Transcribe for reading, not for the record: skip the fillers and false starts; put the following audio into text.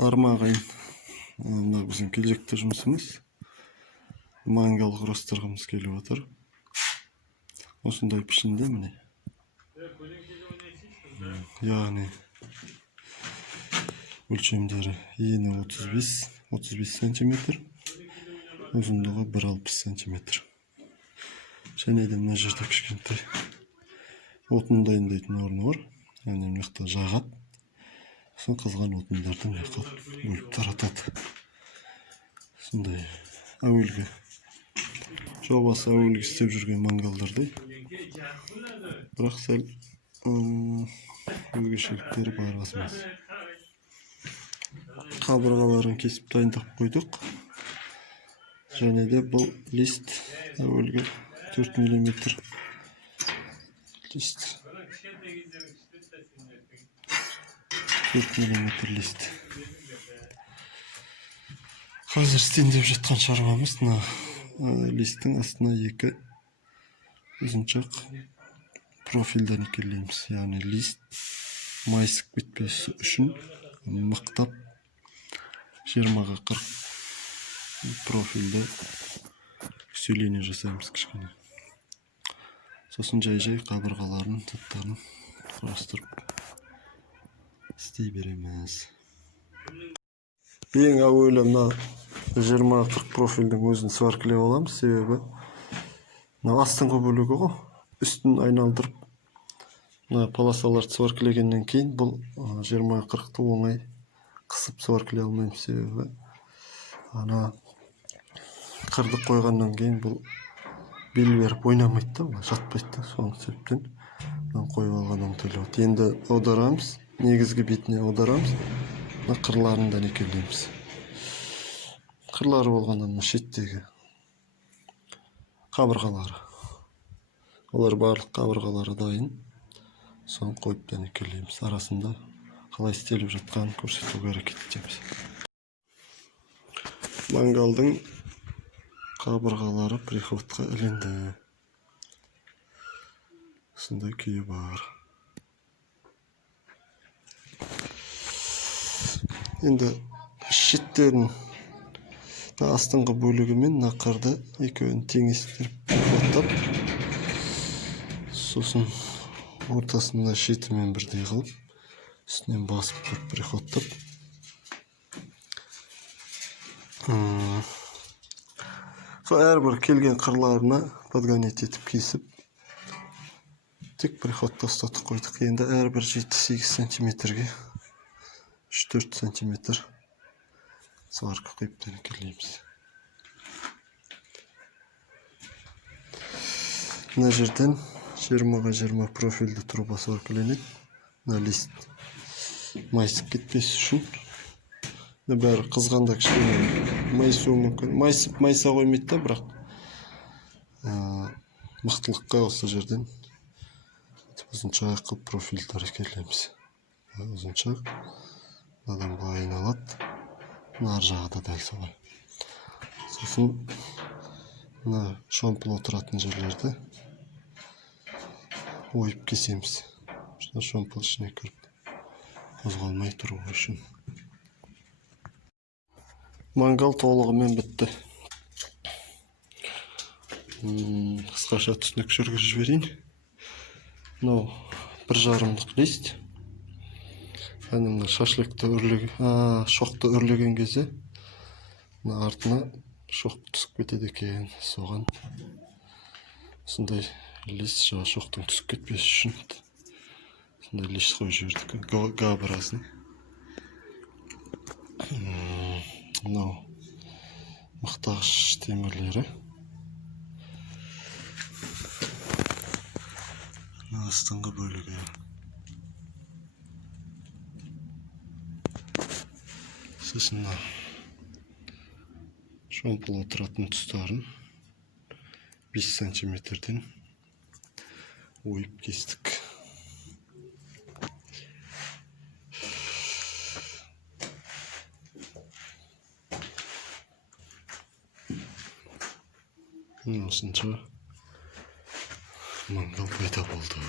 Армағайын. Мына біздің кезекті жұмысымыз. Мангал құрастырғымыз келіп отыр. Осындай пішінде міне. Яғни өлшемдері ені 35 сантиметр, ұзындығы 1,60 сантиметр. Және де мына жерде кішкентай отын дайындайтын орны бар. Яғни мына жағат. Сосын қызған отындарды мына жаққа бөліп таратады. Сондай әуелгі жобасы әуелгі істеп жүрген мангалдардай. Бірақ сәл өзгешеліктері бар азымыз. Қабырғаларын кесіп дайындап қойдық. Және де бұл лист әуелгі 4 мм лист. 4 мм лист. Қазір істендеп жатқан шаруамыз листтің астына 2 ұзыншақ профильді никелейміз. Яғни лист майысып кетпесі үшін мықтап 20-40 профильді үстеліне жасаймыз кішкене. Сосын жай қабырғаларын, заттарын құрастырып істей береміз. Ең әуелі мына 20-40 профильдің өзін сваркілеп аламыз, себебі астыңғы бөлігі ғой, үстін айналдырып полосаларды сваркілегеннен кейін бұл 20-40-ты оңай қысып сваркілей алмаймыз, себебі қырдық қойғаннан кейін бұл бел беріп ойнамайды да, жатпайды. Соның себептен қойып алған оңтайлау. Енді аударамыз, негізгі бетіне аударамыз, қырларын да никелейміз. Қырлары болғанда шеттегі қабырғалары. Олар барлық қабырғалары дайын. Соны қойып та никелейміз. Арасында қалай істеліп жатқанын көрсетуге әрекет етеміз. Мангалдың қабырғалары приходқа ілінді. Осындай күйі бар. Енді шеттерін астыңғы бөлігі мен қырды екеуін теңестіріп приходтап, сосын ортасында шетімен бірдей қылып, үстінен басып көріп приходтап, сол әрбір келген қырларына подгонять етіп кесіп, тек приходта ұстатып қойдық. Енді әрбір 7-8 сантиметрге 3-4 сантиметр сварка қойып никелейміз. Мына жерден 20-20 профильді труба сваркіленеді. Мына лист майысып кетпес үшін. Бәрі қызғанда кішкене майысуы мүмкін. Майыса қоймайды да, бірақ мықтылыққа осы жерден ұзыншақ қылып профильдер келеміз. Ұзыншақ мынадан былай айналады. Нар жағы да дәл солай. Сосын мына шомпыл отыратын жерлерді ойып кесеміз. Шомпыл ішіне кіріп қозғалмай тұру үшін. Мангал толығымен бітті. Қысқаша түсінік жүргізіп жіберейін. Мынау 1,5 лист. Мына шашлыкты шоқты үрлеген кезде артына шоқ түсіп кетеді екен. Соған сондай лист шоқтың түсіп кетпес үшін сондай лист қойып жібердік. Г-образный. Мынау мықтағыш темірлері. Астыңғы бөлігі. Сосын шомпыл отыратын тұстарын 5 сантиметрден ойып кестік. Осынша мангал пайда болды.